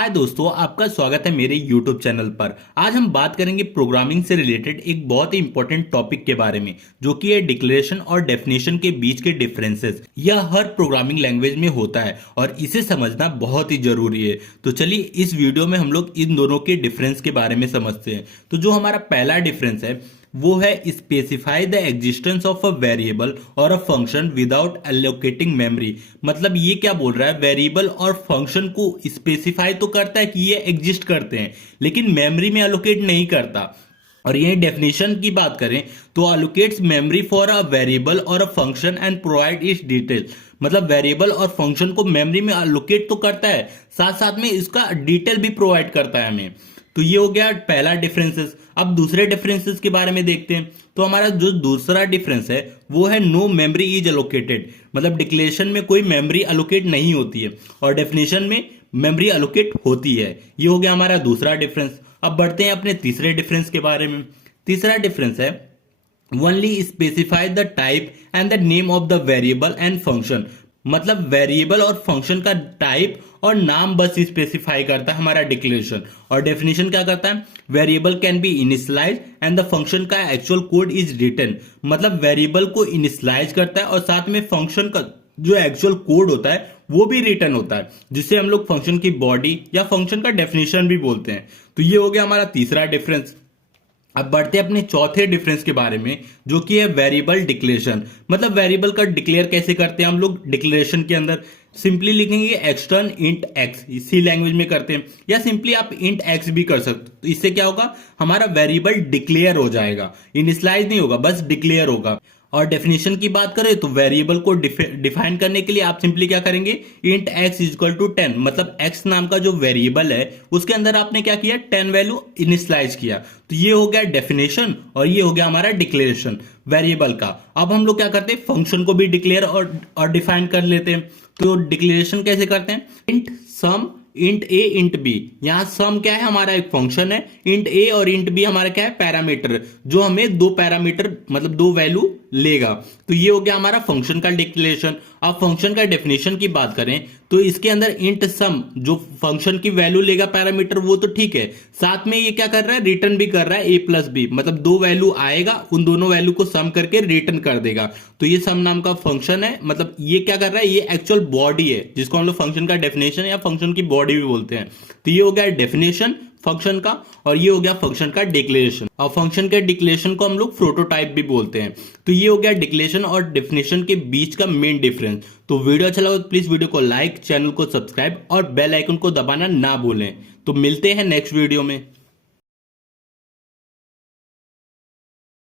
हाय दोस्तों, आपका स्वागत है मेरे YouTube चैनल पर। आज हम बात करेंगे प्रोग्रामिंग से रिलेटेड एक बहुत ही इंपॉर्टेंट टॉपिक के बारे में, जो कि है डिक्लेरेशन और डेफिनेशन के बीच के डिफरेंसेस। यह हर प्रोग्रामिंग लैंग्वेज में होता है और इसे समझना बहुत ही जरूरी है। तो चलिए इस वीडियो में हम लोग इन दोनों के डिफरेंस के बारे में समझते हैं। तो जो हमारा पहला डिफरेंस है वो है specify the existence of a variable और a function without allocating memory. मतलब ये क्या बोल रहा है, वेरिएबल और फंक्शन को स्पेसिफाई तो करता है कि ये एग्जिस्ट करते हैं, लेकिन मेमोरी में एलोकेट नहीं करता। और यही डेफिनेशन की बात करें तो allocates memory for a variable और a function and provide its detail. मतलब वेरिएबल और फंक्शन को मेमोरी में एलोकेट तो करता है, साथ साथ में इसका डिटेल भी प्रोवाइड करता है हमें। तो ये हो गया पहला डिफरेंसेस। अब दूसरे डिफरेंसेस के बारे में देखते हैं। तो हमारा जो दूसरा डिफरेंस है वो है नो मेमोरी इज एलोकेटेड। मतलब डिक्लेरेशन में कोई मेमोरी एलोकेट नहीं होती है और डेफिनेशन में मेमोरी एलोकेट होती है। ये हो गया हमारा दूसरा डिफरेंस। अब बढ़ते हैं अपने तीसरे डिफरेंस के बारे में। तीसरा डिफरेंस है only specify the type and the name of the variable and function. मतलब वेरिएबल और फंक्शन का टाइप और नाम बस स्पेसिफाई करता है हमारा डिक्लेरेशन। और डेफिनेशन क्या करता है, variable can be initialize and the function का एक्चुअल कोड इज रिटन। मतलब वेरिएबल को इनिशियलाइज करता है और साथ में फंक्शन का जो एक्चुअल कोड होता है वो भी रिटर्न होता है, जिसे हम लोग फंक्शन की बॉडी या फंक्शन का डेफिनेशन भी बोलते हैं। तो ये हो गया हमारा तीसरा डिफरेंस। अब बढ़ते हैं अपने चौथे डिफरेंस के बारे में, जो कि है वेरिएबल डिक्लेरेशन। मतलब वेरिएबल का डिक्लेयर कैसे करते हैं हम लोग डिक्लेरेशन के अंदर। सिंपली लिखेंगे एक्सटर्न इंट एक्स, इसी लैंग्वेज में करते हैं, या सिंपली आप इंट एक्स भी कर सकते हो। तो इससे क्या होगा, हमारा वेरिएबल डिक्लेयर हो जाएगा, इनिशियलाइज नहीं होगा, बस डिक्लेयर होगा। और डेफिनेशन की बात करें तो वेरिएबल को डिफाइन करने के लिए आप सिंपली क्या करेंगे, int X is equal to 10। मतलब एक्स नाम का जो वेरिएबल है उसके अंदर आपने क्या किया, 10 वैल्यू इनिशियलाइज किया। तो ये हो गया डेफिनेशन और ये हो गया हमारा डिक्लेरेशन वेरिएबल का। अब हम लोग क्या करते हैं, फंक्शन को भी डिक्लेयर और डिफाइन कर लेते हैं। तो डिक्लेरेशन कैसे करते हैं, इंट सम इंट ए इंट बी। यहां सम क्या है, हमारा एक फंक्शन है। इंट ए और इंट बी हमारा क्या है, पैरामीटर, जो हमें दो पैरामीटर मतलब दो वैल्यू लेगा। तो ये हो गया हमारा फंक्शन का डिक्लेरेशन। अब फंक्शन का डेफिनेशन की बात करें तो इसके अंदर इंट सम जो फंक्शन की वैल्यू लेगा पैरामीटर, वो तो ठीक है, साथ में ये क्या कर रहा है, रिटर्न भी कर रहा है ए प्लस बी। मतलब दो वैल्यू आएगा, उन दोनों वैल्यू को सम करके रिटर्न कर देगा। तो ये सम नाम का फंक्शन है। मतलब ये क्या कर रहा है, ये एक्चुअल बॉडी है, जिसको हम लोग फंक्शन का डेफिनेशन या फंक्शन की बॉडी भी बोलते हैं। तो ये हो गया डेफिनेशन फंक्शन का और ये हो गया फंक्शन का डिक्लेरेशन। और फंक्शन के डिक्लेरेशन को हम लोग प्रोटोटाइप भी बोलते हैं। तो ये हो गया डिक्लेरेशन और डेफिनेशन के बीच का मेन डिफरेंस। तो वीडियो अच्छा लगा तो प्लीज वीडियो को लाइक, चैनल को सब्सक्राइब और बेल आइकन को दबाना ना भूलें। तो मिलते हैं नेक्स्ट वीडियो में।